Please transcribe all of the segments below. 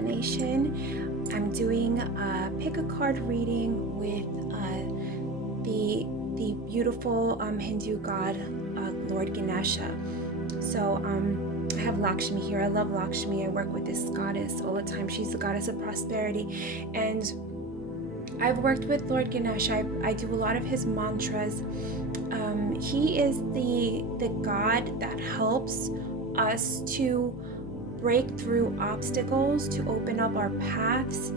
divination. I'm doing a pick a card reading with the beautiful Hindu god Lord Ganesha. So I have Lakshmi here. I love Lakshmi. I work with this goddess all the time. She's the goddess of prosperity, and I've worked with Lord Ganesha. I do a lot of his mantras. He is the god that helps us to break through obstacles, to open up our paths.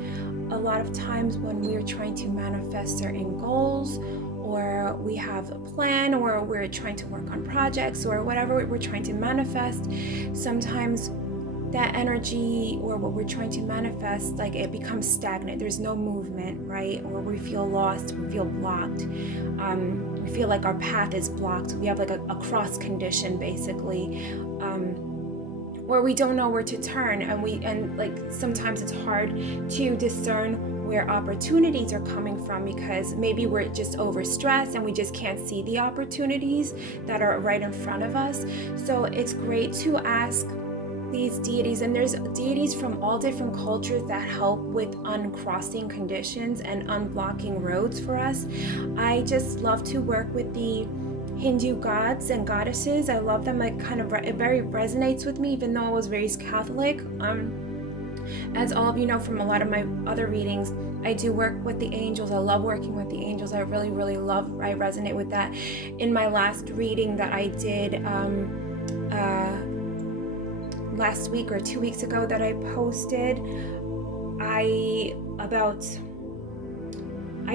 A lot of times when we're trying to manifest certain goals, or we have a plan, or we're trying to work on projects, or whatever we're trying to manifest, sometimes that energy or what we're trying to manifest, like, it becomes stagnant. There's no movement, right? Or we feel lost, we feel blocked. We feel like our path is blocked. We have like a cross condition, basically, where we don't know where to turn, and like sometimes it's hard to discern where opportunities are coming from, because maybe we're just overstressed and we just can't see the opportunities that are right in front of us. So it's great to ask these deities, and there's deities from all different cultures that help with uncrossing conditions and unblocking roads for us. I just love to work with the Hindu gods and goddesses. I love them. It very resonates with me, even though I was raised Catholic. As all of you know from a lot of my other readings, I do work with the angels. I love working with the angels. I really I resonate with that. In my last reading that I did last week or 2 weeks ago that I posted, I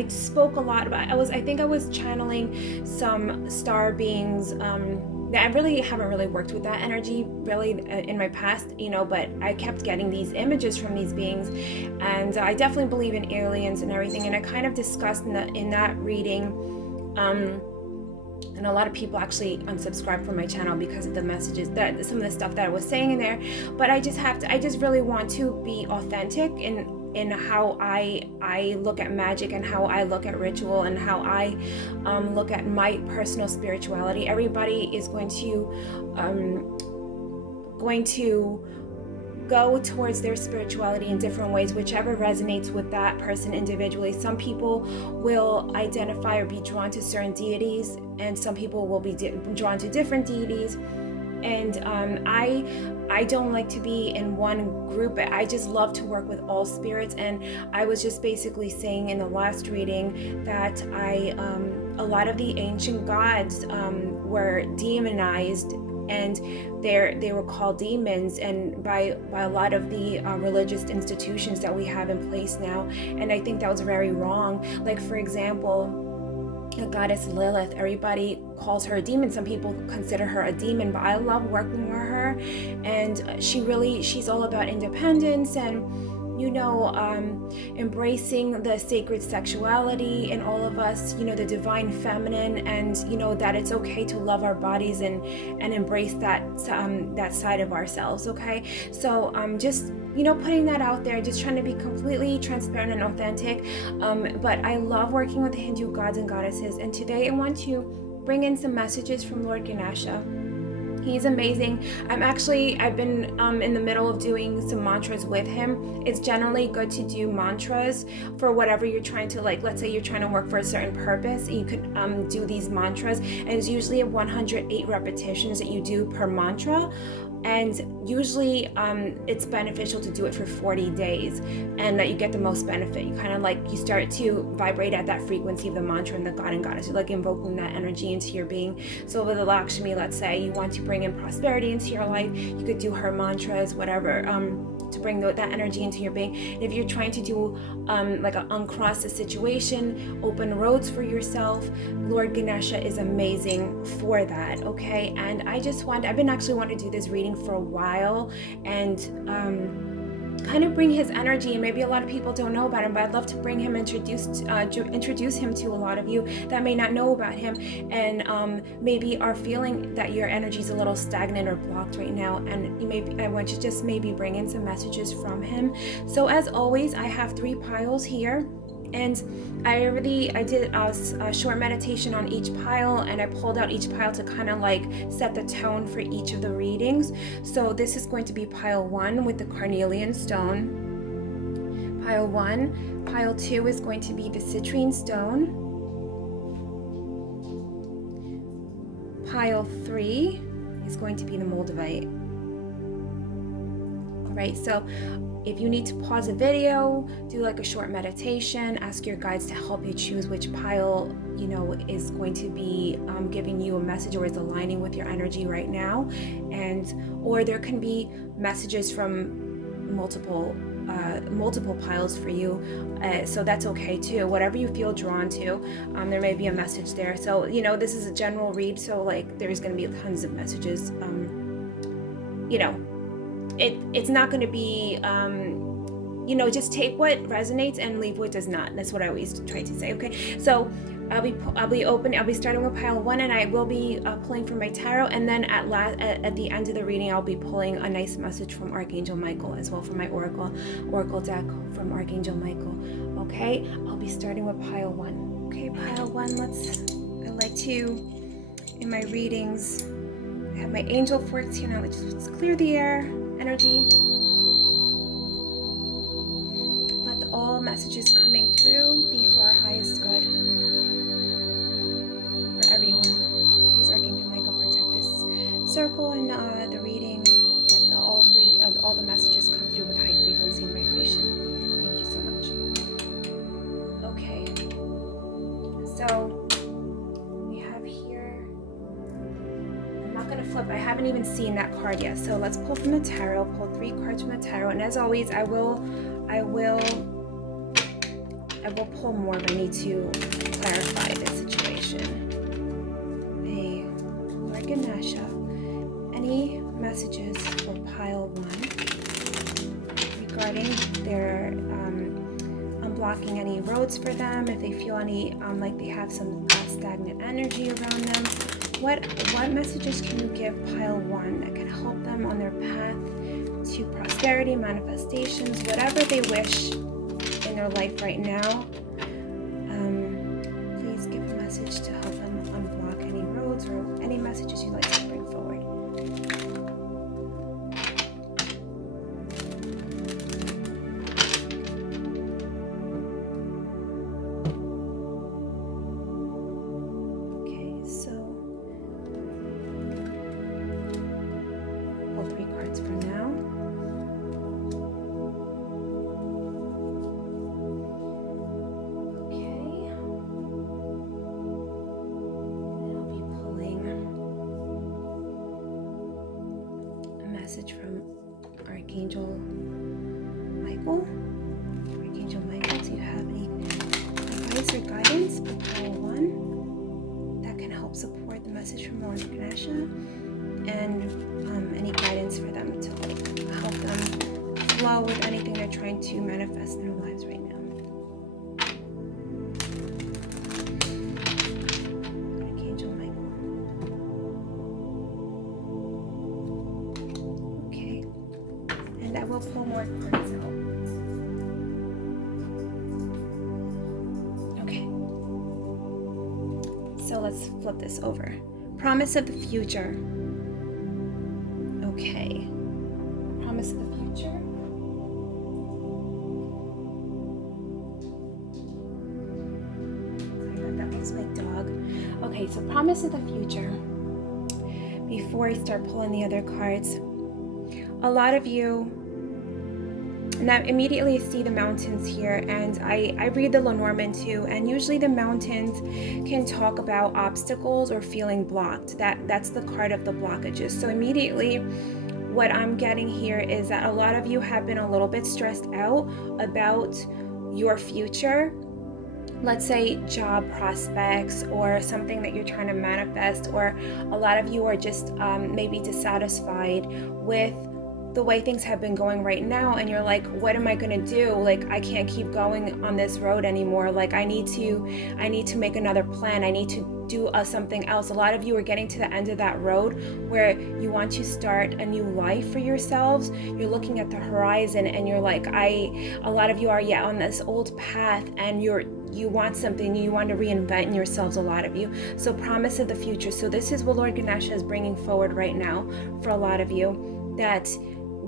spoke a lot about, I think I was channeling some star beings that I really haven't really worked with that energy really in my past, but I kept getting these images from these beings, and I definitely believe in aliens and everything, and I kind of discussed in that reading, and a lot of people actually unsubscribed from my channel because of the messages, that some of the stuff that I was saying in there. But I just really want to be authentic in how I look at magic, and how I look at ritual, and how I look at my personal spirituality. Everybody is going to go towards their spirituality in different ways, whichever resonates with that person individually. Some people will identify or be drawn to certain deities, and some people will be drawn to different deities. And I don't like to be in one group. I just love to work with all spirits. And I was just basically saying in the last reading that a lot of the ancient gods were demonized, and they were called demons, and by a lot of the religious institutions that we have in place now. And I think that was very wrong. Like, for example, the goddess Lilith, everybody calls her a demon. Some people consider her a demon, but I love working with her, and she's all about independence and embracing the sacred sexuality in all of us, the divine feminine, and that it's okay to love our bodies and embrace that side of ourselves. Okay, so just putting that out there, just trying to be completely transparent and authentic. But I love working with the Hindu gods and goddesses, and today I want to bring in some messages from Lord Ganesha. He's amazing. I've been in the middle of doing some mantras with him. It's generally good to do mantras for whatever you're trying to, like, let's say you're trying to work for a certain purpose. You could do these mantras, and it's usually 108 repetitions that you do per mantra. And usually it's beneficial to do it for 40 days, and that you get the most benefit. You kind of you start to vibrate at that frequency of the mantra and the god and goddess. You're like invoking that energy into your being. So with the Lakshmi, let's say you want to bring in prosperity into your life, you could do her mantras, whatever, to bring that energy into your being. And if you're trying to do uncross a situation, open roads for yourself, Lord Ganesha is amazing for that. Okay, and I've been actually wanting to do this reading for a while, and kind of bring his energy. And maybe a lot of people don't know about him, but I'd love to bring him, introduce him to a lot of you that may not know about him, and maybe are feeling that your energy is a little stagnant or blocked right now, and I want you to just maybe bring in some messages from him. So as always, I have 3 piles here, and I did a short meditation on each pile, and I pulled out each pile to kind of set the tone for each of the readings. So this is going to be pile 1 with the carnelian stone. Pile 1. Pile 2 is going to be the citrine stone. Pile 3 is going to be the moldavite. All right, so if you need to pause a video, do like a short meditation, ask your guides to help you choose which pile, you know, is going to be giving you a message or is aligning with your energy right now. Or there can be messages from multiple piles for you, so that's okay too. Whatever you feel drawn to, there may be a message there. So, you know, this is a general read, so like there's going to be tons of messages. You know, it's not going to be, you know, just take what resonates and leave what does not. That's what I always try to say. Okay, so I'll be starting with pile 1, and I will be pulling from my tarot, and then at the end of the reading I'll be pulling a nice message from Archangel Michael as well, from my oracle deck from Archangel Michael. Okay, I'll be starting with pile 1. Okay, pile 1, I like to, in my readings, I have my angel forks here. Now let's clear the air energy. Let all messages coming through be for our highest good. For everyone, please Archangel Michael protect this circle and the reading. Let all the messages come through with high frequency and vibration. Thank you so much. Okay, so we have here. I'm not gonna flip. I haven't even seen that card yet. So let's pull from the tarot. Pull 3 cards from the tarot, and as always, I will pull more, but I need to clarify the situation. Lord Ganesha, any messages for pile 1 regarding their unblocking any roads for them, if they feel any like they have some stagnant energy around them? What messages can you give pile 1 that can help them on their path to prosperity, manifestations, whatever they wish in their life right now? Please give a message to help them unblock any roads, or any messages you'd like to bring forward. Okay, so pull 3 cards for now. Message from Archangel Michael. Archangel Michael, do you have any advice or guidance for pile 1 that can help support the message from Lord Ganesha, and any guidance for them to help them flow with anything they're trying to manifest in their lives right now? Archangel Michael. And I will pull more cards out. Okay. So let's flip this over. Promise of the future. Okay. Promise of the future. Sorry, that was my dog. Okay, so promise of the future. Before I start pulling the other cards, a lot of you, and I immediately see the mountains here, and I read the Lenormand too, and usually the mountains can talk about obstacles or feeling blocked. That's the card of the blockages. So immediately what I'm getting here is that a lot of you have been a little bit stressed out about your future. Let's say job prospects or something that you're trying to manifest, or a lot of you are just maybe dissatisfied with the way things have been going right now, and you're like, what am I going to do? Like, I can't keep going on this road anymore. Like, I need to make another plan. I need to do something else. A lot of you are getting to the end of that road where you want to start a new life for yourselves. You're looking at the horizon and you're like, a lot of you are on this old path, and you want something, you want to reinvent yourselves, a lot of you. So promise of the future. So this is what Lord Ganesha is bringing forward right now for a lot of you, that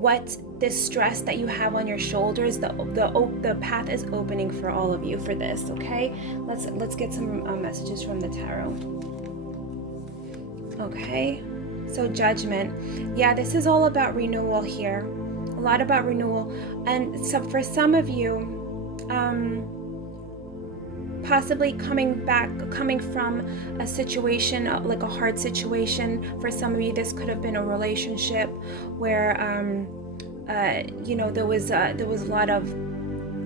what this stress that you have on your shoulders, the path is opening for all of you for this, okay? Let's get some messages from the tarot. Okay, so Judgment. Yeah, this is all about renewal here. A lot about renewal. And so for some of you, possibly coming from a situation, like a hard situation. For some of you, this could have been a relationship where there was a lot of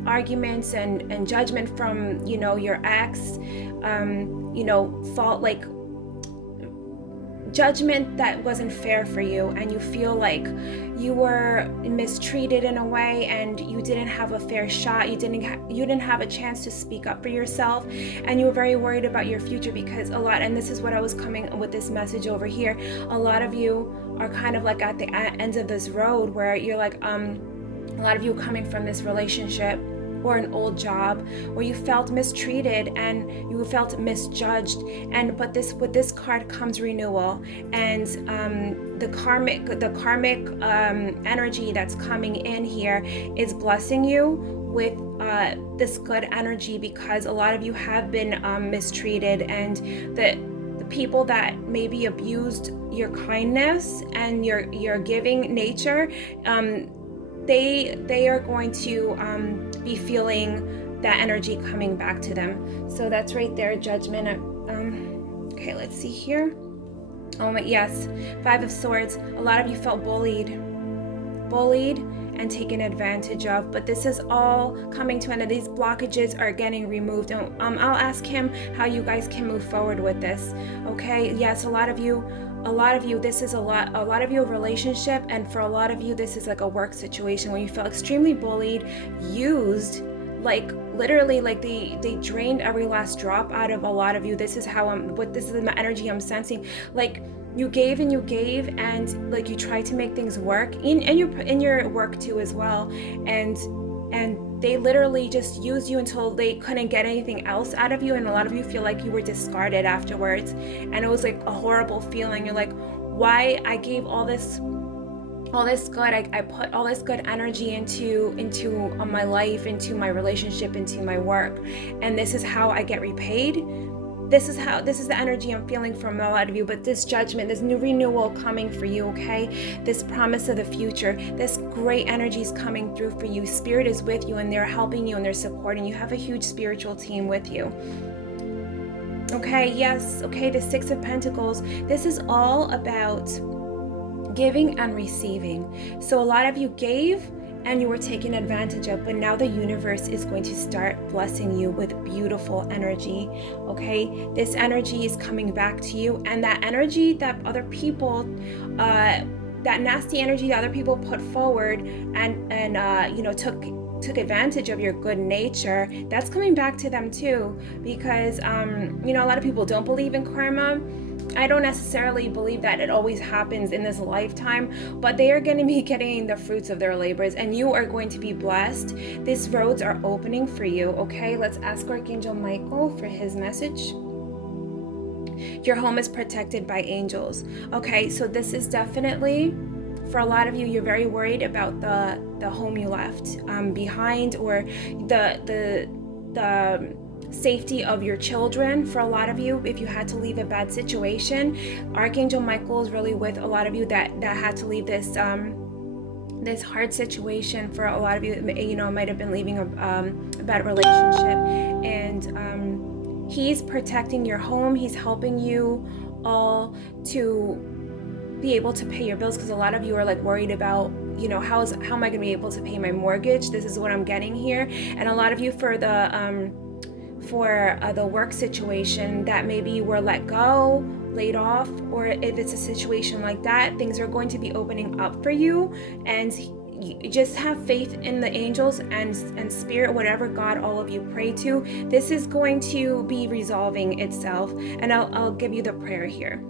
arguments and judgment from your ex, fault, like judgment that wasn't fair for you, and you feel like you were mistreated in a way and you didn't have a fair shot, you didn't have a chance to speak up for yourself, and you were very worried about your future because and this is what I was coming with this message over here, a lot of you are kind of like at the ends of this road where you're like a lot of you coming from this relationship or an old job where you felt mistreated and you felt misjudged, but with this card comes renewal, and the karmic energy that's coming in here is blessing you with this good energy, because a lot of you have been mistreated, and the people that maybe abused your kindness and your giving nature, they are going to be feeling that energy coming back to them. So that's right there, Judgment. Okay, let's see here. Oh, yes, Five of Swords. A lot of you felt bullied and taken advantage of, but this is all coming to an end. These blockages are getting removed. I'll ask him how you guys can move forward with this. Okay, yes, a lot of you, this is a lot of you a relationship, and for a lot of you this is like a work situation where you feel extremely bullied, used, like literally, like they drained every last drop out of a lot of you. This is how this is my energy I'm sensing. Like you gave and like you tried to make things work in your work too as well, and they literally just used you until they couldn't get anything else out of you, and a lot of you feel like you were discarded afterwards, and it was like a horrible feeling. You're like, why I gave all this good, I put all this good energy into my life, into my relationship, into my work, and this is how I get repaid. This is the energy I'm feeling from a lot of you. But this Judgment, this new renewal coming for you, okay? This promise of the future, this great energy is coming through for you. Spirit is with you, and they're helping you and they're supporting you. You have a huge spiritual team with you. Okay, yes, okay, the Six of Pentacles. This is all about giving and receiving. So a lot of you gave and you were taken advantage of, but now the universe is going to start blessing you with beautiful energy. Okay, this energy is coming back to you, and that energy that other people that nasty energy that other people put forward and took advantage of your good nature, that's coming back to them too, because a lot of people don't believe in karma. I don't necessarily believe that it always happens in this lifetime, but they are going to be getting the fruits of their labors, and you are going to be blessed. These roads are opening for you, okay? Let's ask Archangel Michael for his message. Your home is protected by angels. Okay, so this is definitely, for a lot of you, you're very worried about the home you left behind, or the safety of your children. For a lot of you, if you had to leave a bad situation, Archangel Michael is really with a lot of you that had to leave this this hard situation. For a lot of you, it might have been leaving a bad relationship, and he's protecting your home. He's helping you all to be able to pay your bills, because a lot of you are like worried about, how am I going to be able to pay my mortgage? This is what I'm getting here. And a lot of you, for the work situation, that maybe you were let go, laid off, or if it's a situation like that, things are going to be opening up for you, and you just have faith in the angels and spirit, whatever God all of you pray to. This is going to be resolving itself, and I'll give you the prayer here.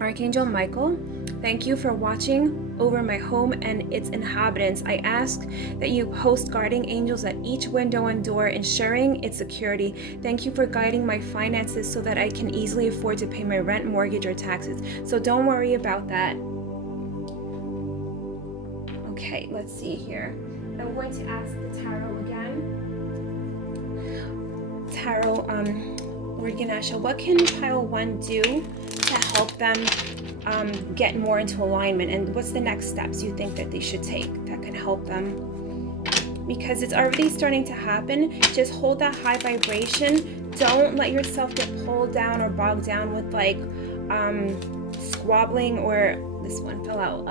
Archangel Michael, thank you for watching over my home and its inhabitants. I ask that you post guarding angels at each window and door, ensuring its security. Thank you for guiding my finances so that I can easily afford to pay my rent, mortgage, or taxes. So don't worry about that. Okay. Okay, let's see here. I'm going to ask the tarot again. Tarot, Lord Ganesha, what can pile 1 do to help them get more into alignment? And what's the next steps you think that they should take that can help them? Because it's already starting to happen. Just hold that high vibration. Don't let yourself get pulled down or bogged down with like squabbling, or this one fell out.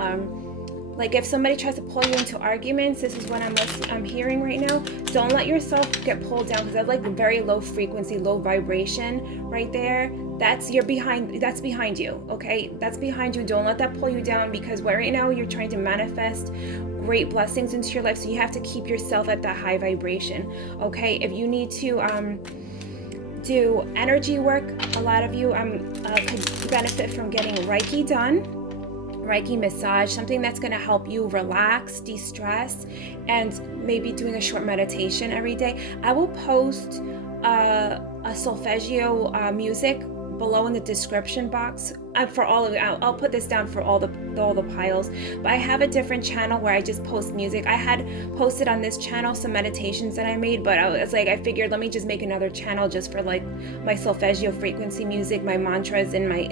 Like if somebody tries to pull you into arguments, this is what I'm hearing right now. Don't let yourself get pulled down, because that's like very low frequency, low vibration right there. That's behind you, okay? That's behind you. Don't let that pull you down, because right now you're trying to manifest great blessings into your life. So you have to keep yourself at that high vibration, okay? If you need to do energy work, a lot of you could benefit from getting Reiki done. Reiki massage, something that's going to help you relax, de-stress, and maybe doing a short meditation every day. I will post a Solfeggio music below in the description box for all of you. I'll put this down for all the piles, but I have a different channel where I just post music. I had posted on this channel some meditations that I made, but I figured let me just make another channel just for like my Solfeggio frequency music, my mantras, and my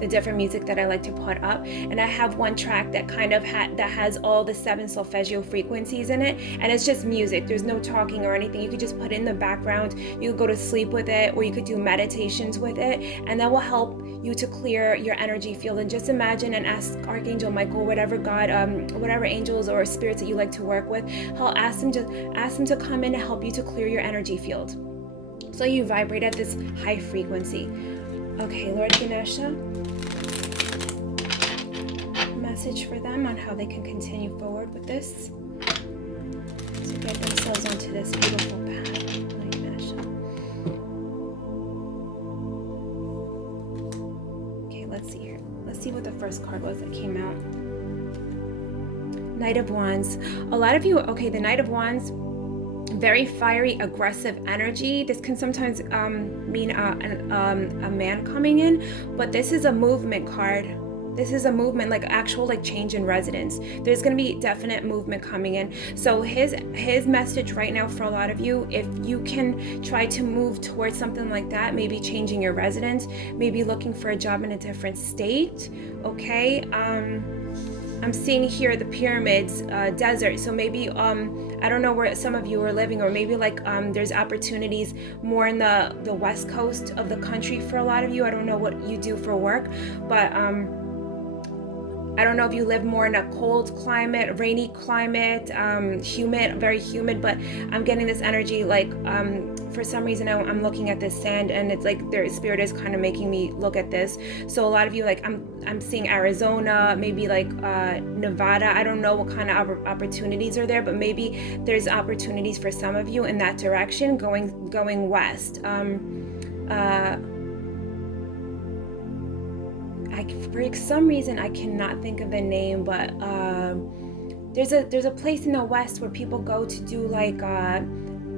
the different music that I like to put up. And I have one track that kind of that has all the 7 Solfeggio frequencies in it, and it's just music. There's no talking or anything. You could just put it in the background. You could go to sleep with it, or you could do meditations with it, and that will help you to clear your energy field. And just imagine and ask Archangel Michael, whatever God, whatever angels or spirits that you like to work with, I'll ask them to come in and help you to clear your energy field, so you vibrate at this high frequency. Okay, Lord Ganesha, message for them on how they can continue forward with this to get themselves onto this beautiful path. Lord Ganesha. Let's see here. Let's see what the first card was that came out. Knight of Wands. A lot of you, okay, the Knight of Wands, very fiery, aggressive energy. This can sometimes mean a man coming in, but this is a movement card. This is a movement, like actual like change in residence. There's going to be definite movement coming in. So his message right now for a lot of you, if you can try to move towards something like that, maybe changing your residence, maybe looking for a job in a different state, okay? I'm seeing here the pyramids, desert. So maybe, I don't know where some of you are living, or maybe like there's opportunities more in the west coast of the country for a lot of you. I don't know what you do for work, but I don't know if you live more in a cold climate, rainy climate, humid, very humid, but I'm getting this energy like for some reason I'm looking at this sand, and it's like their spirit is kind of making me look at this. So a lot of you, like I'm seeing Arizona, maybe like Nevada. I don't know what kind of opportunities are there, but maybe there's opportunities for some of you in that direction, going west. For some reason I cannot think of the name, but there's a place in the west where people go to do like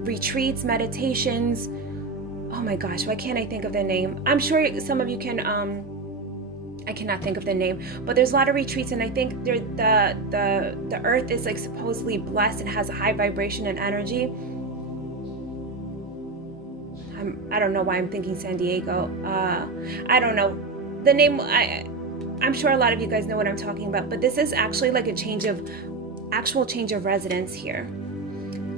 retreats, meditations. Oh my gosh, why can't I think of the name? I'm sure some of you can. I cannot think of the name, but there's a lot of retreats, and I think the earth is like supposedly blessed and has a high vibration and energy. I don't know why I'm thinking San Diego. I don't know the name. I'm sure a lot of you guys know what I'm talking about, but this is actually like a actual change of residence here.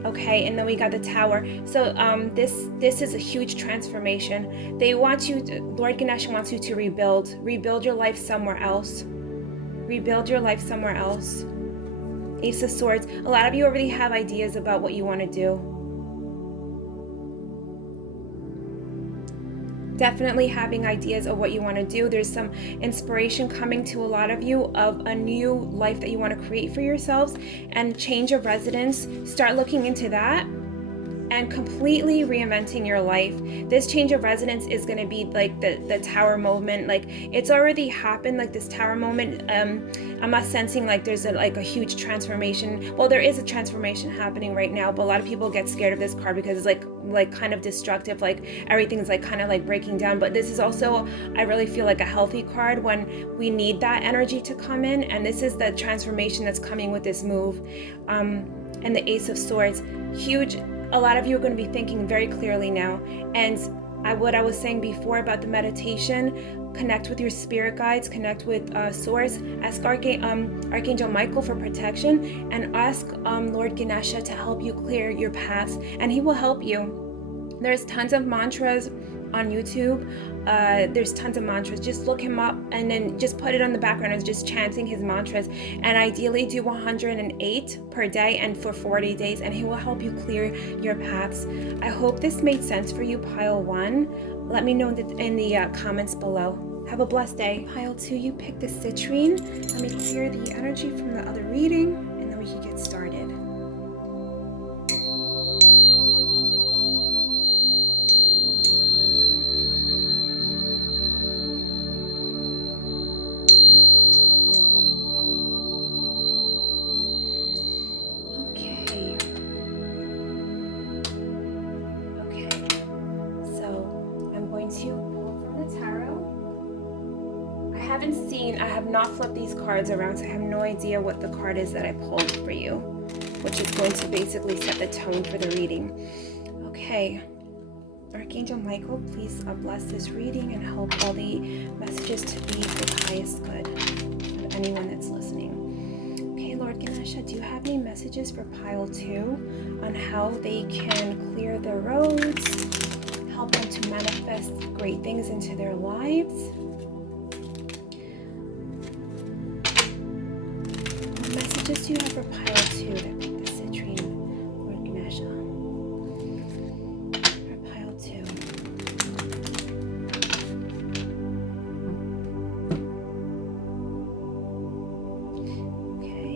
Okay, and then we got the Tower. So this is a huge transformation. They want you to, Lord Ganesha wants you to rebuild your life somewhere else. Rebuild your life somewhere else. Ace of Swords. A lot of you already have ideas about what you want to do. Definitely having ideas of what you want to do. There's some inspiration coming to a lot of you of a new life that you want to create for yourselves, and change of residence. Start looking into that. and completely reinventing your life. This change of residence is going to be like the tower moment. Like it's already happened, like this tower moment. I'm not sensing like there's a huge transformation. Well, there is a transformation happening right now, but a lot of people get scared of this card because it's like kind of destructive, like everything's like kind of like breaking down. But this is also, I really feel like a healthy card when we need that energy to come in, and this is the transformation that's coming with this move. And the Ace of Swords, huge. A lot of you are going to be thinking very clearly now. And what I was saying before about the meditation, connect with your spirit guides, connect with Source, ask Archangel Michael for protection, and ask Lord Ganesha to help you clear your paths, and he will help you. There's tons of mantras on YouTube. There's tons of mantras. Just look him up and then just put it on the background and just chanting his mantras, and ideally do 108 per day and for 40 days, and he will help you clear your paths. I hope this made sense for you, pile 1. Let me know in the comments below. Have a blessed day. Pile 2, you picked the citrine. Let me clear the energy from the other reading, and then we can get started. I have not flipped these cards around, so I have no idea what the card is that I pulled for you, which is going to basically set the tone for the reading. Okay, Archangel Michael, please bless this reading and help all the messages to be for the highest good of anyone that's listening. Okay, Lord Ganesha, do you have any messages for pile 2 on how they can clear the roads, help them to manifest great things into their lives? Messages do you have for pile 2 that picked the citrine, Lord Ganesha? For pile 2. Okay.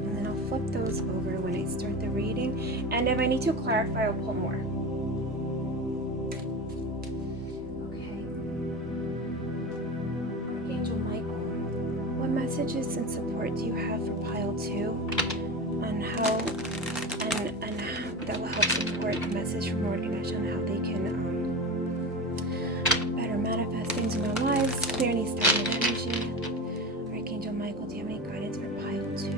And then I'll flip those over when I start the reading. And if I need to clarify, I'll pull more. Messages and support do you have for pile 2 on how and that will help support the message from Lord Ganesha on how they can better manifest things in their lives, clear any stagnant energy? Archangel Michael, do you have any guidance for pile 2?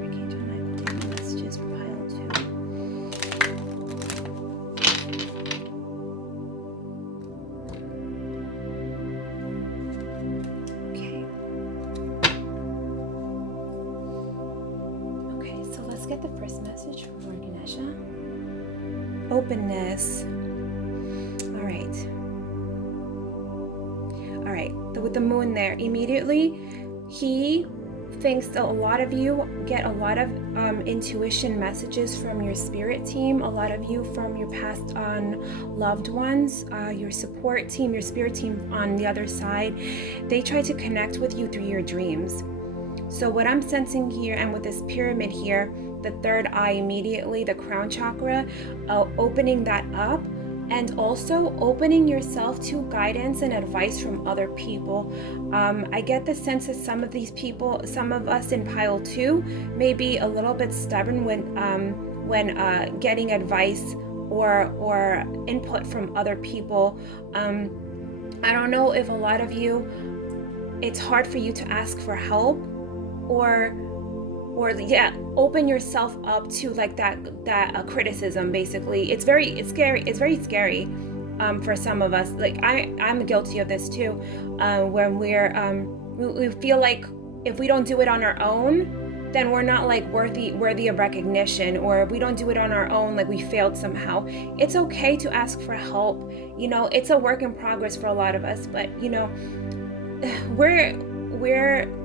Archangel Michael, do you have any messages for pile 2? Get the first message from Lord Ganesha. Openness. All right. With the moon there, immediately he thinks that a lot of you get a lot of intuition messages from your spirit team, a lot of you from your past loved ones, your support team, your spirit team on the other side. They try to connect with you through your dreams. So what I'm sensing here, and with this pyramid here, the third eye immediately, the crown chakra, opening that up, and also opening yourself to guidance and advice from other people. I get the sense that some of these people, some of us in pile 2, may be a little bit stubborn when getting advice or input from other people. I don't know if a lot of you, it's hard for you to ask for help, or open yourself up to like that criticism. Basically, it's very scary for some of us. Like I'm guilty of this too, when we feel like if we don't do it on our own, then we're not like worthy of recognition, or if we don't do it on our own, like we failed somehow. It's okay to ask for help. You know, it's a work in progress for a lot of us, but you know, we're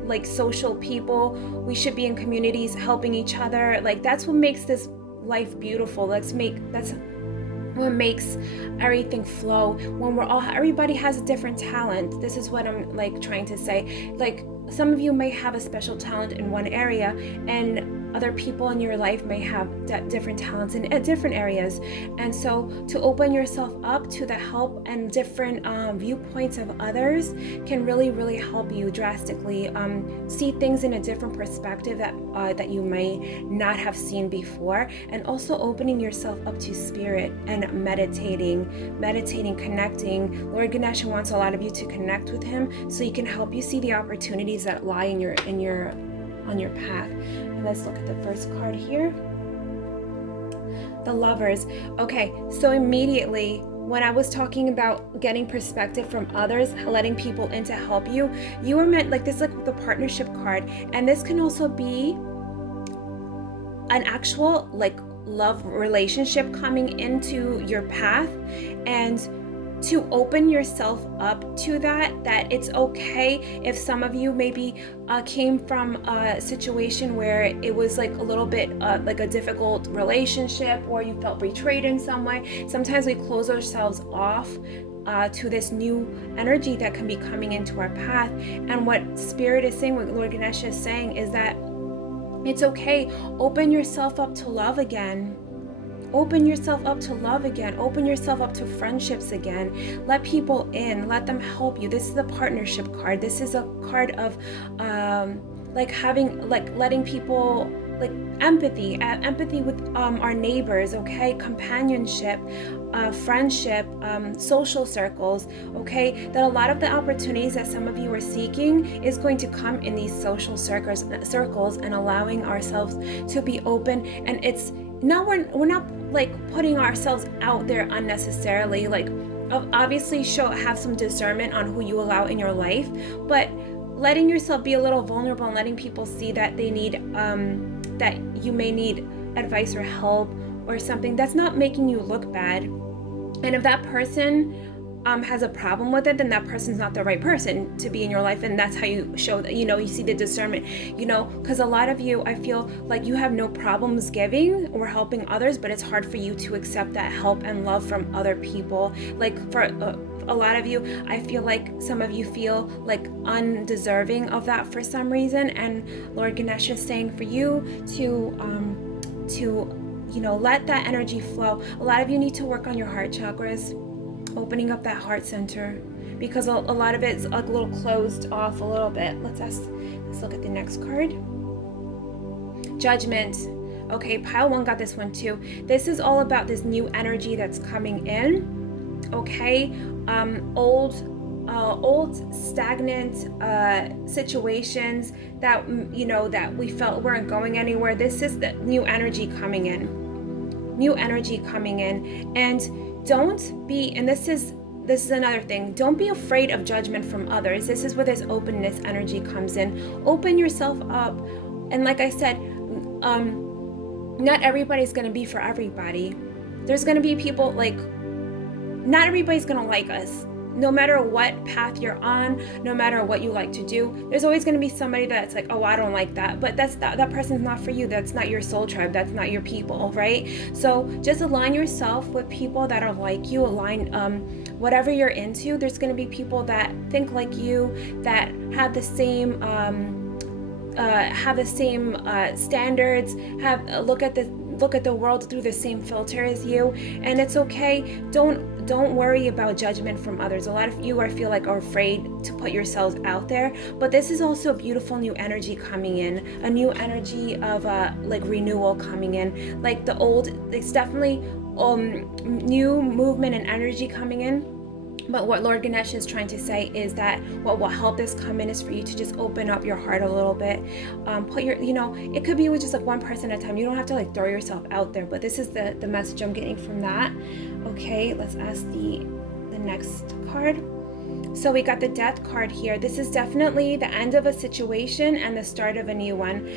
like social people. We should be in communities helping each other. Like that's what makes this life beautiful. That's what makes everything flow. When everybody has a different talent. This is what I'm like trying to say. Like some of you may have a special talent in one area, and other people in your life may have different talents in different areas. And so to open yourself up to the help and different viewpoints of others can really help you drastically see things in a different perspective that you may not have seen before. And also opening yourself up to spirit and meditating, connecting. Lord Ganesha wants a lot of you to connect with him so he can help you see the opportunities that lie on your path. And let's look at the first card here. The Lovers. Okay, so immediately when I was talking about getting perspective from others, letting people in to help you, you were meant, like, this is like the partnership card, and this can also be an actual like love relationship coming into your path. And to open yourself up to that it's okay if some of you maybe came from a situation where it was like a little bit like a difficult relationship, or you felt betrayed in some way. Sometimes we close ourselves off to this new energy that can be coming into our path. And what Spirit is saying, what Lord Ganesha is saying, is that it's okay. Open yourself up to love again. Open yourself up to love again. Open yourself up to friendships again. Let people in. Let them help you. This is a partnership card. This is a card of letting people, like empathy with our neighbors, okay? Companionship, friendship, social circles, okay? That a lot of the opportunities that some of you are seeking is going to come in these social circles and allowing ourselves to be open. And it's not, we're not like putting ourselves out there unnecessarily. Like, obviously have some discernment on who you allow in your life, but letting yourself be a little vulnerable and letting people see that they need that you may need advice or help or something, that's not making you look bad. And if that person has a problem with it, then that person's not the right person to be in your life. And that's how you show that, you see the discernment, because a lot of you, I feel like you have no problems giving or helping others, but it's hard for you to accept that help and love from other people. Like for a lot of you, I feel like some of you feel like undeserving of that for some reason. And Lord Ganesha is saying for you to let that energy flow. A lot of you need to work on your heart chakras, opening up that heart center, because a lot of it's a little closed off a little bit. Let's look at the next card. Judgment. Okay, pile 1 got this one too. This is all about this new energy that's coming in. Okay, old stagnant situations that that we felt weren't going anywhere. This is the new energy coming in. And don't be, and this is another thing, don't be afraid of judgment from others. This is where this openness energy comes in. Open yourself up. And like I said, not everybody's going to be for everybody. There's going to be people, like, not everybody's going to like us. No matter what path you're on, no matter what you like to do, there's always going to be somebody that's like, oh, I don't like that. But that person's not for you. That's not your soul tribe. That's not your people, right? So just align yourself with people that are like you. Align whatever you're into. There's going to be people that think like you, that have the same standards, look at the world through the same filter as you. And it's okay. Don't worry about judgment from others. A lot of you, I feel like, are afraid to put yourselves out there, but this is also a beautiful new energy coming in, a new energy of like renewal coming in. Like the old, it's definitely new movement and energy coming in. But what Lord Ganesha is trying to say is that what will help this come in is for you to just open up your heart a little bit. Put your, it could be with just like one person at a time. You don't have to like throw yourself out there, but this is the message I'm getting from that. Okay, let's ask the next card. So we got the Death card here. This is definitely the end of a situation and the start of a new one.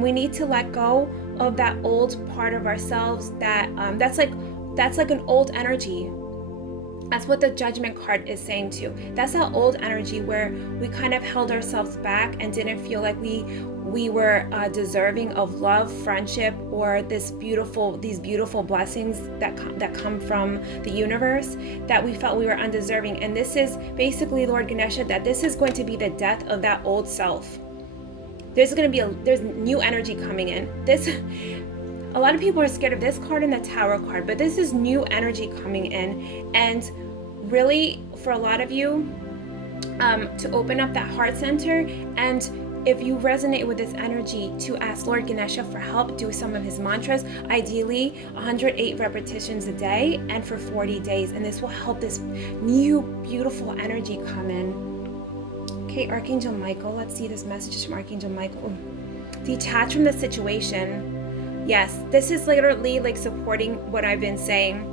We need to let go of that old part of ourselves that's like an old energy. That's what the Judgment card is saying too. That's that old energy where we kind of held ourselves back and didn't feel like we were deserving of love, friendship, or these beautiful blessings that come from the universe, that we felt we were undeserving. And this is basically, Lord Ganesha, that this is going to be the death of that old self. there's new energy coming in. A lot of people are scared of this card and the Tower card, but this is new energy coming in. And really, for a lot of you, to open up that heart center, and if you resonate with this energy, to ask Lord Ganesha for help, do some of his mantras, ideally 108 repetitions a day and for 40 days. And this will help this new, beautiful energy come in. Okay, Archangel Michael, let's see this message from Archangel Michael. Detach from the situation. Yes, this is literally like supporting what I've been saying.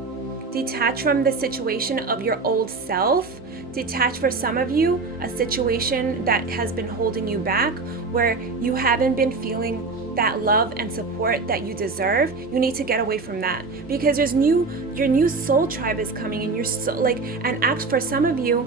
Detach from the situation of your old self. Detach, for some of you, a situation that has been holding you back, where you haven't been feeling that love and support that you deserve. You need to get away from that, because your new soul tribe is coming in. For some of you,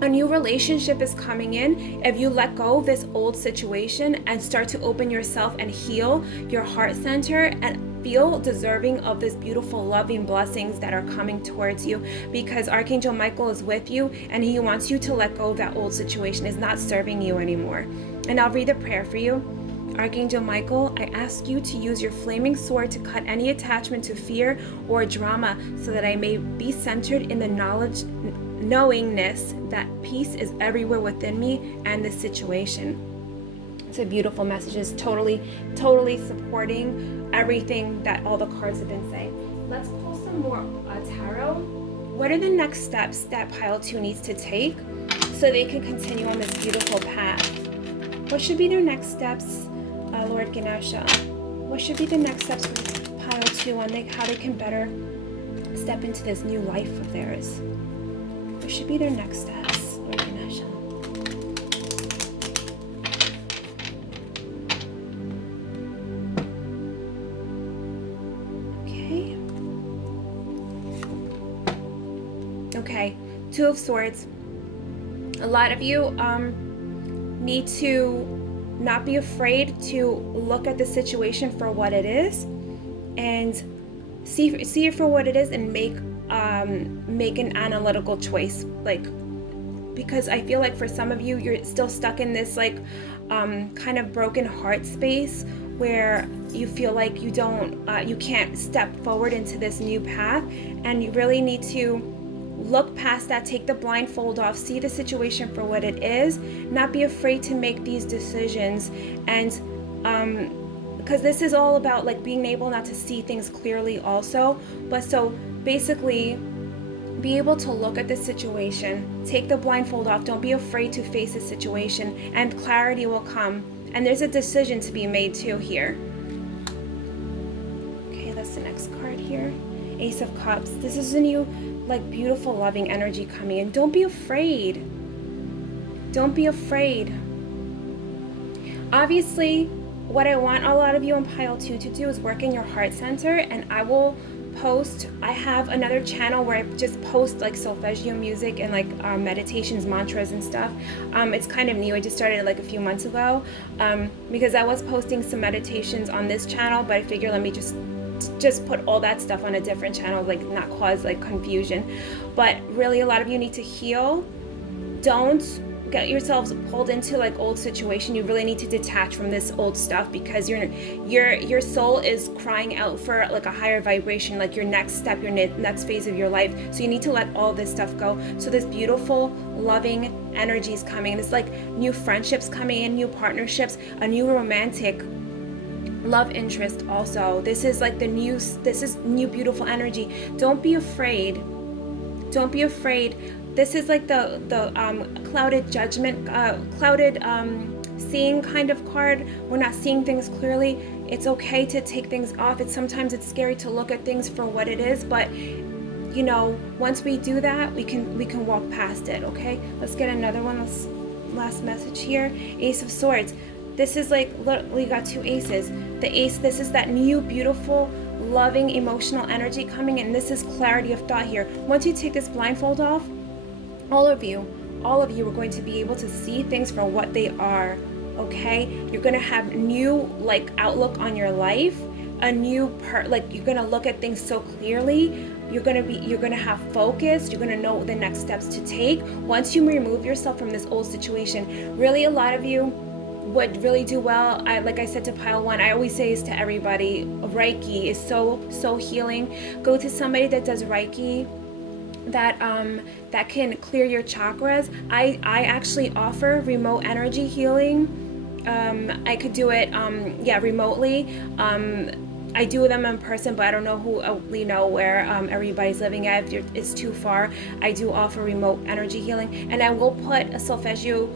a new relationship is coming in. If you let go of this old situation and start to open yourself and heal your heart center and feel deserving of this beautiful, loving blessings that are coming towards you, because Archangel Michael is with you and he wants you to let go of that old situation. It's not serving you anymore. And I'll read a prayer for you. Archangel Michael, I ask you to use your flaming sword to cut any attachment to fear or drama, so that I may be centered in the knowingness that peace is everywhere within me and the situation. It's a beautiful message. It's totally supporting everything that all the cards have been saying. Let's pull some more tarot. What are the next steps that pile 2 needs to take so they can continue on this beautiful path? What should be their next steps, Lord Ganesha? What should be the next steps for pile 2 on how they can better step into this new life of theirs? What should be their next steps, Lord Ganesha? Okay, 2 of Swords. A lot of you need to not be afraid to look at the situation for what it is, and see it for what it is, and make an analytical choice. Because I feel like for some of you, you're still stuck in this kind of broken heart space, where you feel like you can't step forward into this new path, and you really need to look past that, take the blindfold off, see the situation for what it is, not be afraid to make these decisions. And because this is all about being able not to see things clearly also, but so basically be able to look at the situation, take the blindfold off, don't be afraid to face the situation, and clarity will come. And there's a decision to be made too here. Okay, that's the next card here. Ace of Cups. This is a new beautiful, loving energy coming in. Don't be afraid. Don't be afraid. Obviously, what I want a lot of you on pile 2 to do is work in your heart center, and I will post, I have another channel where I just post Solfeggio music and meditations, mantras and stuff. It's kind of new. I just started a few months ago, because I was posting some meditations on this channel, but I figured let me just put all that stuff on a different channel, not cause confusion. But really, a lot of you need to heal. Don't get yourselves pulled into old situation. You really need to detach from this old stuff, because your soul is crying out for a higher vibration, your next step, your next phase of your life. So you need to let all this stuff go. So this beautiful, loving energy is coming. It's new friendships coming in, new partnerships, a new romantic love interest also. This is this is new, beautiful energy. Don't be afraid. Don't be afraid. This is the clouded judgment, clouded seeing kind of card. We're not seeing things clearly. It's okay to take things off. Sometimes it's scary to look at things for what it is, but once we do that, we can walk past it. Okay, let's get another one. Last message here. Ace of Swords. This is we got 2 aces. The ace, this is that new, beautiful, loving, emotional energy coming in. This is clarity of thought here. Once you take this blindfold off, all of you are going to be able to see things for what they are. Okay, you're going to have new outlook on your life, a new you're going to look at things so clearly. You're going to have focus. You're going to know the next steps to take once you remove yourself from this old situation. Really, a lot of you would really do well, like I said to pile 1, I always say this to everybody, Reiki is so healing. Go to somebody that does Reiki, that can clear your chakras. I actually offer remote energy healing. I could do it remotely. I do them in person, but I don't know where everybody's living at. If it's too far, I do offer remote energy healing, and I will put a Solfeggio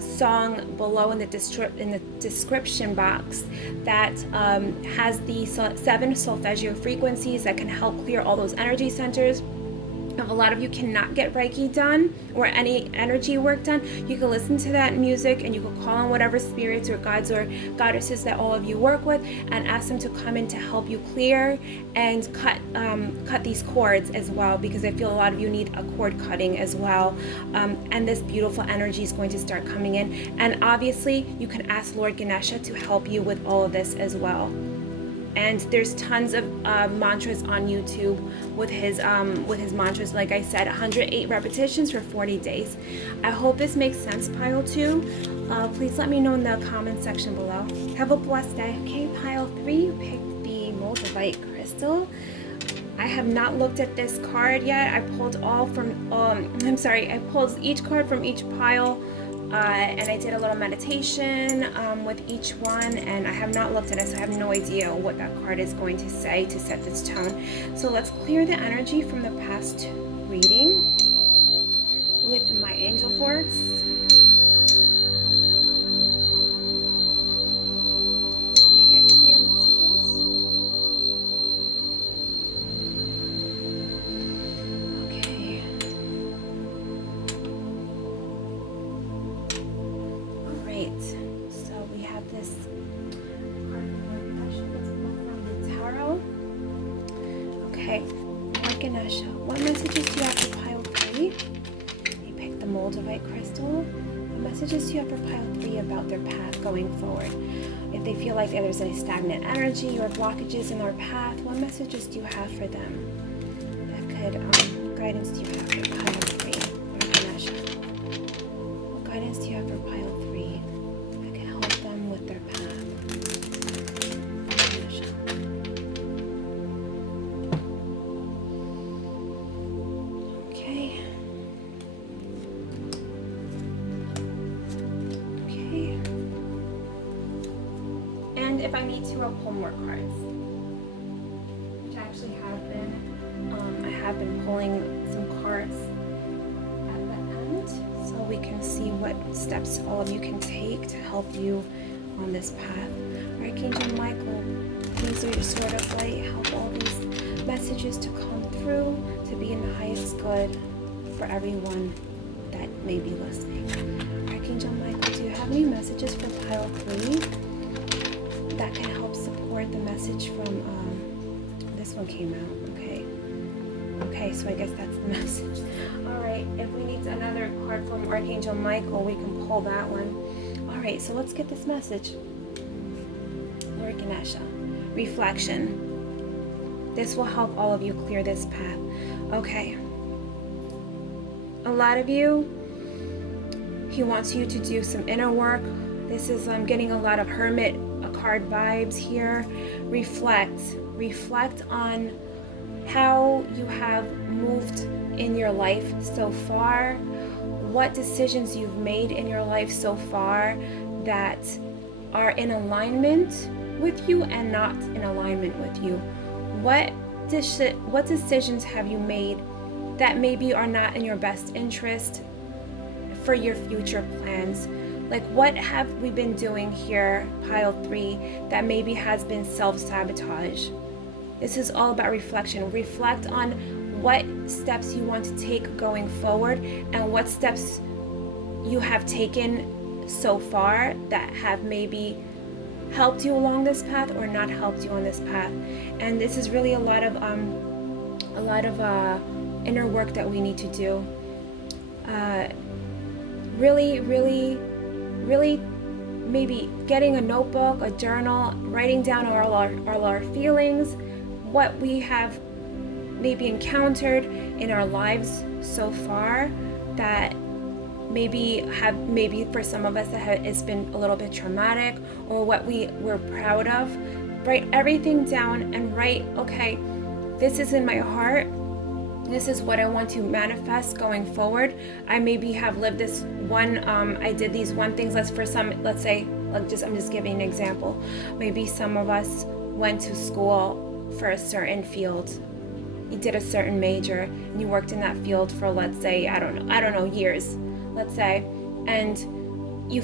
song below in the description box that has the 7 Solfeggio frequencies that can help clear all those energy centers. If a lot of you cannot get Reiki done or any energy work done, you can listen to that music and you can call on whatever spirits or gods or goddesses that all of you work with and ask them to come in to help you clear and cut these cords as well, because I feel a lot of you need a cord cutting as well. And this beautiful energy is going to start coming in. And obviously you can ask Lord Ganesha to help you with all of this as well. And there's tons of mantras on YouTube with his mantras. Like I said, 108 repetitions for 40 days. I hope this makes sense, pile 2. Please let me know in the comment section below. Have a blessed day. Okay, pile 3, you picked the Moldavite crystal. I have not looked at this card yet. I pulled I pulled each card from each pile. And I did a little meditation with each one, and I have not looked at it, so I have no idea what that card is going to say to set this tone. So let's clear the energy from the past reading with my angel forks. We get clear messages. Okay. So we have this card from the tarot. Okay, Lord Ganesha, what messages do you have for pile 3? You picked the Moldavite crystal. What messages do you have for pile 3 about their path going forward? If they feel like there's any stagnant energy or blockages in their path, what messages do you have for them? That guidance do you have for pile 3, Lord Ganesha? What guidance do you have for pile 3? With their path. Okay. And if I need to, I'll pull more cards. Which I actually have been. I have been pulling some cards at the end, so we can see what steps all of you can take to help you on this path. Archangel Michael, please use your sword of light, help all these messages to come through, to be in the highest good for everyone that may be listening. Archangel Michael, do you have any messages for pile 3 that can help support the message from, this one came out, okay, so I guess that's the message. Alright, if we need another card from Archangel Michael, we can pull that one. Alright, so let's get this message. Lord Ganesha, reflection. This will help all of you clear this path. Okay. A lot of you, he wants you to do some inner work. This is, I'm getting a lot of hermit card vibes here. Reflect on how you have moved in your life so far, what decisions you've made in your life so far that are in alignment with you and not in alignment with you. What decisions have you made that maybe are not in your best interest for your future plans? Like, what have we been doing here, pile 3, that maybe has been self-sabotage? This is all about reflection. Reflect on what steps you want to take going forward and what steps you have taken so far that have maybe helped you along this path or not helped you on this path. And this is really a lot of inner work that we need to do. Really maybe getting a notebook, a journal, writing down all our feelings, what we have maybe encountered in our lives so far that maybe for some of us it's been a little bit traumatic, or what we're proud of. Write everything down and write, okay, this is in my heart. This is what I want to manifest going forward. I maybe have lived this one, I did these one things. Let's say, I'm just giving an example. Maybe some of us went to school for a certain field. You did a certain major and you worked in that field for, let's say, I don't know, years, let's say, and you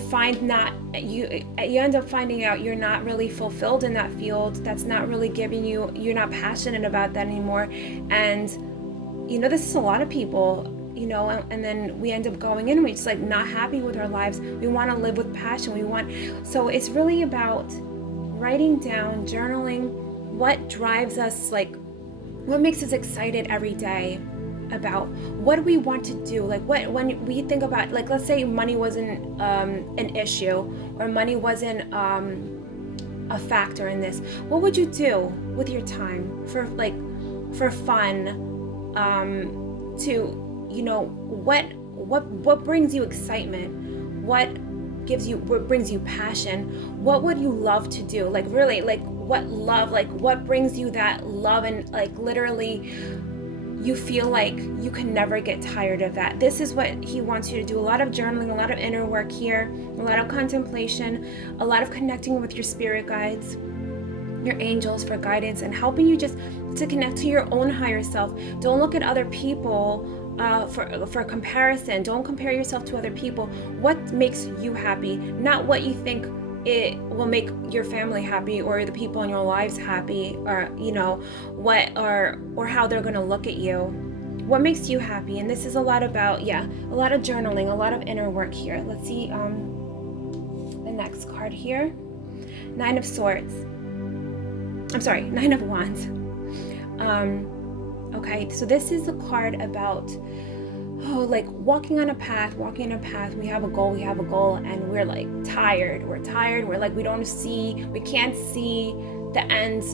end up finding out you're not really fulfilled in that field. That's not really giving you, you're not passionate about that anymore. And this is a lot of people, and then we end up going in and we're just like not happy with our lives. We want to live with passion. So it's really about writing down, journaling, what drives us, like what makes us excited every day about what we want to do. Like when we think about, like, let's say money wasn't an issue, or money wasn't a factor in this, what would you do with your time for fun? What brings you excitement? What brings you passion? What would you love to do? Like really, like what brings you that love, and like literally you feel like you can never get tired of that. This is what he wants you to do. A lot of journaling, a lot of inner work here, a lot of contemplation, a lot of connecting with your spirit guides, your angels for guidance, and helping you just to connect to your own higher self. Don't look at other people for comparison. Don't compare yourself to other people. What makes you happy, not what you think it will make your family happy or the people in your lives happy, or what or how they're going to look at you. What makes you happy? And this is a lot about a lot of journaling, a lot of inner work here. Let's see the next card here. Nine of Wands. Okay, so this is the card about like walking on a path. We have a goal, and we're like tired. We're like, we can't see the end.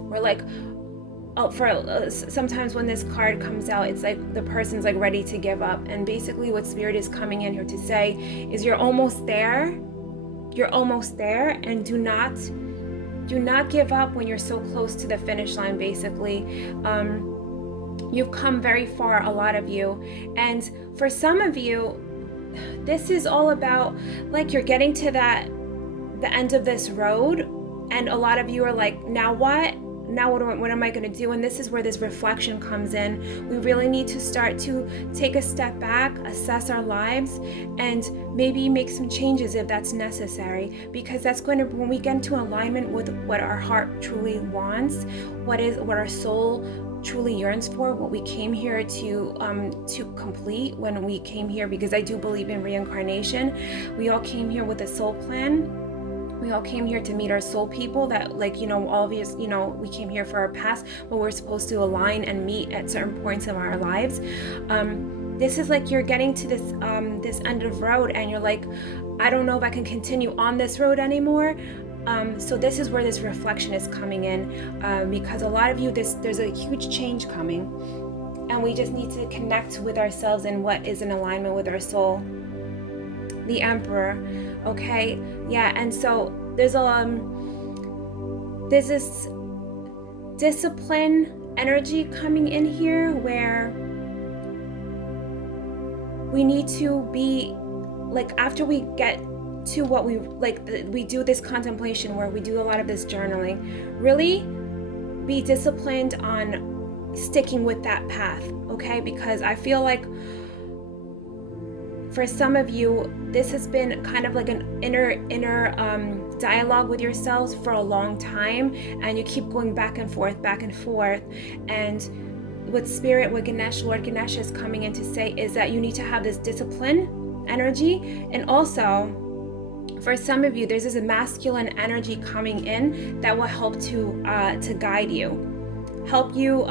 We're like, sometimes when this card comes out, it's like the person's like ready to give up. And basically what Spirit is coming in here to say is you're almost there, and do not give up when you're so close to the finish line. Basically, you've come very far, a lot of you. And for some of you, this is all about like you're getting to the end of this road, and a lot of you are like, now what am I going to do? And this is where this reflection comes in. We really need to start to take a step back, assess our lives, and maybe make some changes if that's necessary, because that's going to, when we get into alignment with what our heart truly wants, what our soul truly yearns for, what we came here to complete when we came here, because I do believe in reincarnation. We all came here with a soul plan. We all came here to meet our soul people that, obvious, we came here for our past, but we're supposed to align and meet at certain points of our lives. This is like you're getting to this end of road, and you're like, I don't know if I can continue on this road anymore. So this is where this reflection is coming in, because a lot of you, there's a huge change coming, and we just need to connect with ourselves and what is in alignment with our soul. The Emperor. Okay, yeah, and so there's this discipline energy coming in here, where we need to be like, after we get to what we do this contemplation, where we do a lot of this journaling, really be disciplined on sticking with that path, okay? Because I feel like for some of you, this has been kind of like an inner dialogue with yourselves for a long time, and you keep going back and forth. And with Spirit, what Lord Ganesha is coming in to say is that you need to have this discipline energy. And also, for some of you, there's this masculine energy coming in that will help to guide you, help you.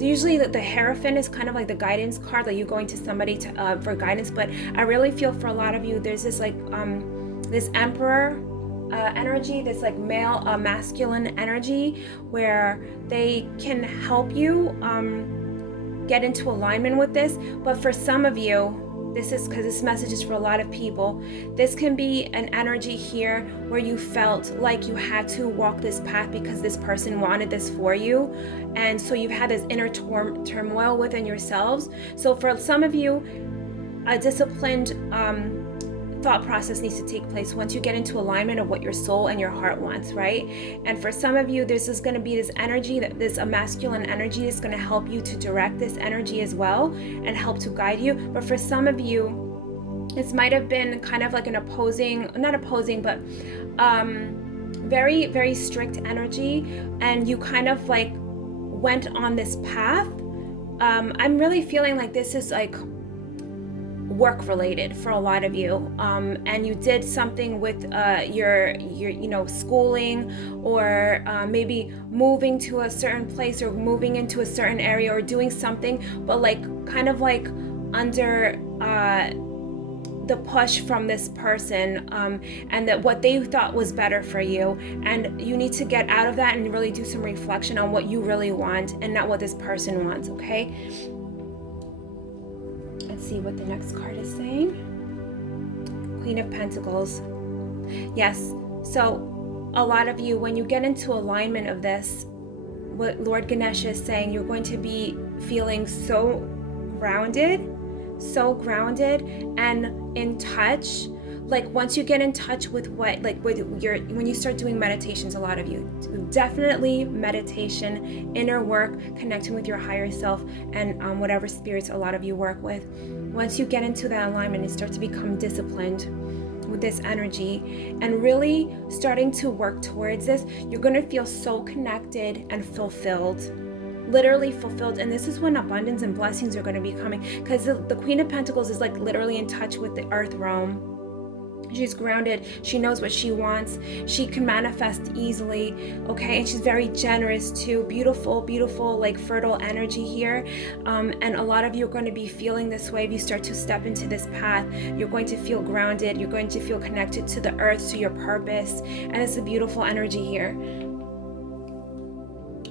Usually the Hierophant is kind of like the guidance card, like you going to somebody for guidance. But I really feel for a lot of you, there's this like this Emperor energy, this like male masculine energy, where they can help you get into alignment with this. But for some of you, this is because this message is for a lot of people. This can be an energy here where you felt like you had to walk this path because this person wanted this for you. And so you've had this inner turmoil within yourselves. So for some of you, a disciplined thought process needs to take place once you get into alignment of what your soul and your heart wants, right? And for some of you, this is going to be this energy, this masculine energy that's going to help you to direct this energy as well and help to guide you. But for some of you, this might have been kind of like an not opposing, but very, very strict energy, and you kind of like went on this path. I'm really feeling like this is like work related for a lot of you, and you did something with your schooling, or maybe moving to a certain place or moving into a certain area or doing something, but like kind of like under the push from this person, and that what they thought was better for you, and you need to get out of that and really do some reflection on what you really want and not what this person wants. Okay, let's see what the next card is saying. Queen of Pentacles. Yes, so a lot of you, when you get into alignment of this, what Lord Ganesha is saying, you're going to be feeling so grounded and in touch. Like once you get in touch with what, like with when you start doing meditations, a lot of you, definitely meditation, inner work, connecting with your higher self, and whatever spirits a lot of you work with. Once you get into that alignment and start to become disciplined with this energy and really starting to work towards this, you're going to feel so connected and fulfilled. Literally fulfilled. And this is when abundance and blessings are going to be coming, because the Queen of Pentacles is like literally in touch with the earth realm. She's grounded. She knows what she wants. She can manifest easily. Okay. And she's very generous too. Beautiful, like fertile energy here. And a lot of you are going to be feeling this way. If you start to step into this path, you're going to feel grounded. You're going to feel connected to the earth, to your purpose. And it's a beautiful energy here.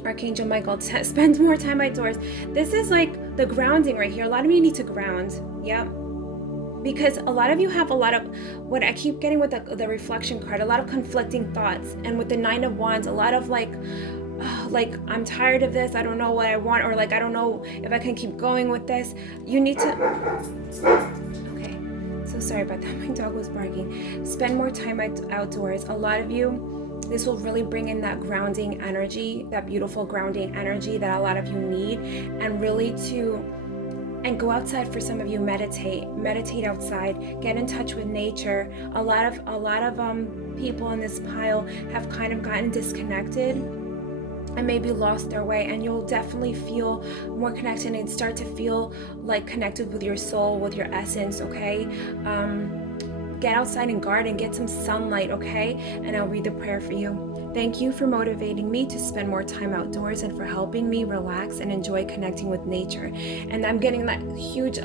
Archangel Michael, spend more time outdoors. This is like the grounding right here. A lot of you need to ground. Yep. Because a lot of you have a lot of, what I keep getting with the reflection card, a lot of conflicting thoughts. And with the Nine of Wands, a lot of like I'm tired of this. I don't know what I want, or like I don't know if I can keep going with this. You need to, okay, so sorry about that. My dog was barking. Spend more time outdoors. A lot of you, this will really bring in that grounding energy, that beautiful grounding energy that a lot of you need, and really and go outside. For some of you, meditate outside, get in touch with nature. A lot of people in this pile have kind of gotten disconnected and maybe lost their way, and you'll definitely feel more connected and start to feel like connected with your soul, with your essence. Okay, get outside and garden, get some sunlight. Okay, and I'll read the prayer for you. Thank you for motivating me to spend more time outdoors and for helping me relax and enjoy connecting with nature. And I'm getting that huge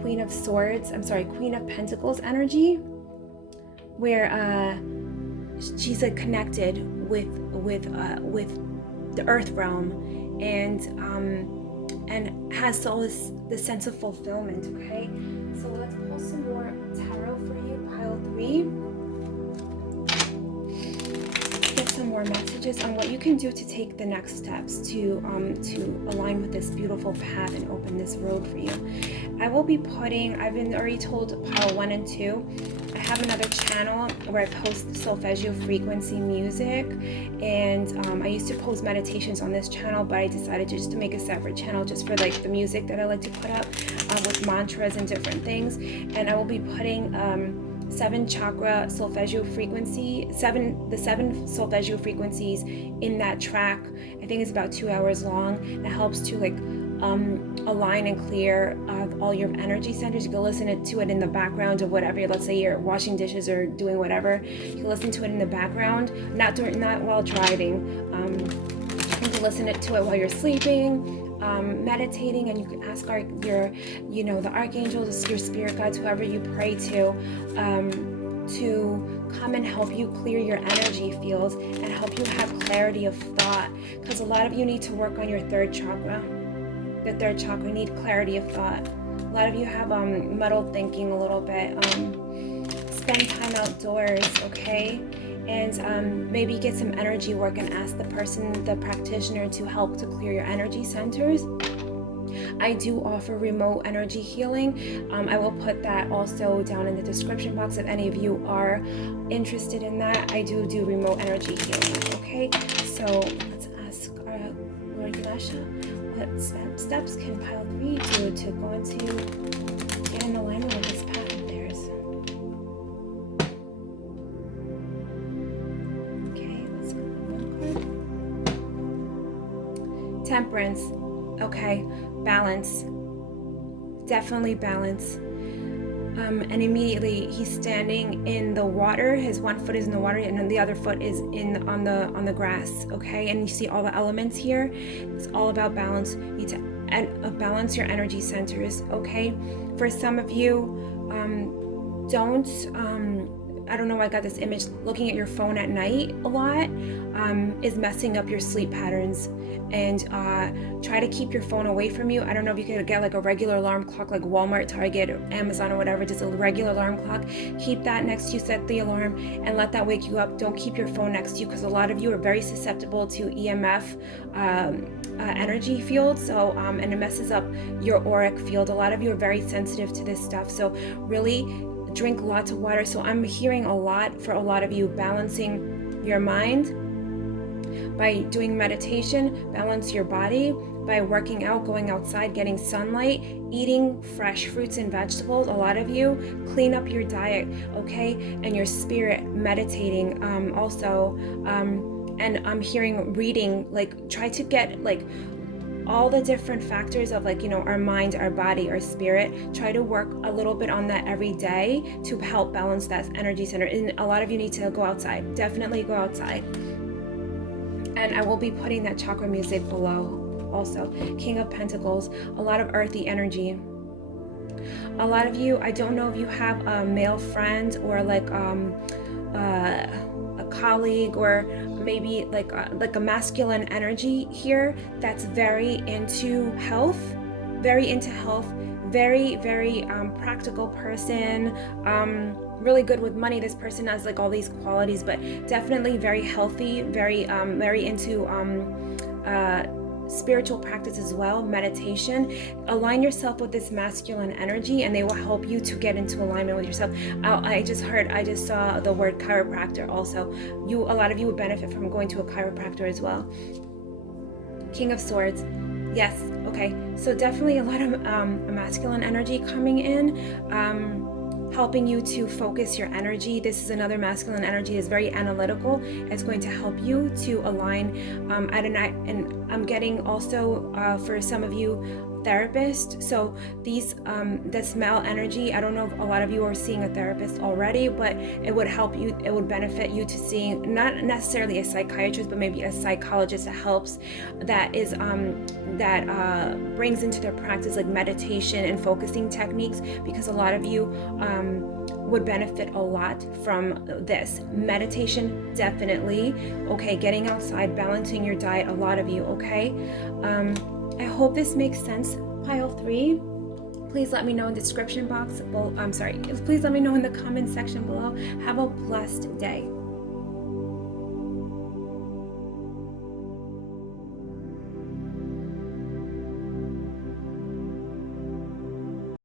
Queen of Pentacles energy, where she's like connected with the earth realm, and has all this sense of fulfillment. Okay, so let's pull some more tarot for you, pile 3. Some more messages on what you can do to take the next steps to align with this beautiful path and open this road for you. I will be putting, I've been already told pile 1 and 2. I have another channel where I post Solfeggio frequency music, and I used to post meditations on this channel, but I decided just to make a separate channel just for like the music that I like to put up with mantras and different things. And I will be putting 7 chakra solfeggio frequency, the 7 solfeggio frequencies in that track. I think it's about 2 hours long. It helps to like align and clear all your energy centers. You can listen to it in the background of whatever. Let's say you're washing dishes or doing whatever. You can listen to it in the background, not while driving. You can listen to it while you're sleeping. Meditating, and you can ask the archangels, your spirit guides, whoever you pray to come and help you clear your energy fields and help you have clarity of thought, because a lot of you need to work on your 3rd chakra. The third chakra, need clarity of thought. A lot of you have muddled thinking a little bit. Spend time outdoors, okay? And maybe get some energy work and ask the practitioner, to help to clear your energy centers. I do offer remote energy healing. I will put that also down in the description box if any of you are interested in that. I do remote energy healing, okay? So let's ask our Lord Ganesha, what steps can pile 3 do to go into, get in alignment with this path of theirs? Okay, let's go with one card. Temperance. Okay, balance, definitely balance. And immediately he's standing in the water. His one foot is in the water, and then the other foot is on the grass. Okay, and you see all the elements here. It's all about balance. You need to balance your energy centers. Okay, for some of you, I don't know why I got this image. Looking at your phone at night a lot is messing up your sleep patterns. And try to keep your phone away from you. I don't know if you could get like a regular alarm clock, like Walmart, Target, or Amazon or whatever, just a regular alarm clock. Keep that next to you, set the alarm, and let that wake you up. Don't keep your phone next to you, because a lot of you are very susceptible to EMF energy field. So, and it messes up your auric field. A lot of you are very sensitive to this stuff. So really drink lots of water. So I'm hearing a lot for a lot of you, balancing your mind by doing meditation, balance your body by working out, going outside, getting sunlight, eating fresh fruits and vegetables. A lot of you, clean up your diet, okay? And your spirit, meditating also. And I'm hearing reading, like try to get like all the different factors of, like, you know, our mind, our body, our spirit. Try to work a little bit on that every day to help balance that energy center. And a lot of you need to go outside. Definitely go outside. And I will be putting that chakra music below also. King of Pentacles, a lot of earthy energy. A lot of you, I don't know if you have a male friend or like a colleague, or maybe like a masculine energy here that's very into health, very practical person, really good with money. This person has like all these qualities, but definitely very healthy, very into spiritual practice as well, meditation. Align yourself with this masculine energy, and they will help you to get into alignment with yourself. I just saw the word chiropractor also. A lot of you would benefit from going to a chiropractor as well. King of Swords. Yes, okay. So definitely a lot of masculine energy coming in, helping you to focus your energy. This is another masculine energy. It's very analytical. It's going to help you to align. And I'm getting also for some of you, therapist. So this male energy, I don't know if a lot of you are seeing a therapist already, but it would help you, it would benefit you to seeing not necessarily a psychiatrist, but maybe a psychologist that helps, that is that brings into their practice like meditation and focusing techniques, because a lot of you would benefit a lot from this. Meditation, definitely. Okay, getting outside, balancing your diet, a lot of you, okay? I hope this makes sense, pile 3. Please let me know in the description box. Please let me know in the comment section below. Have a blessed day.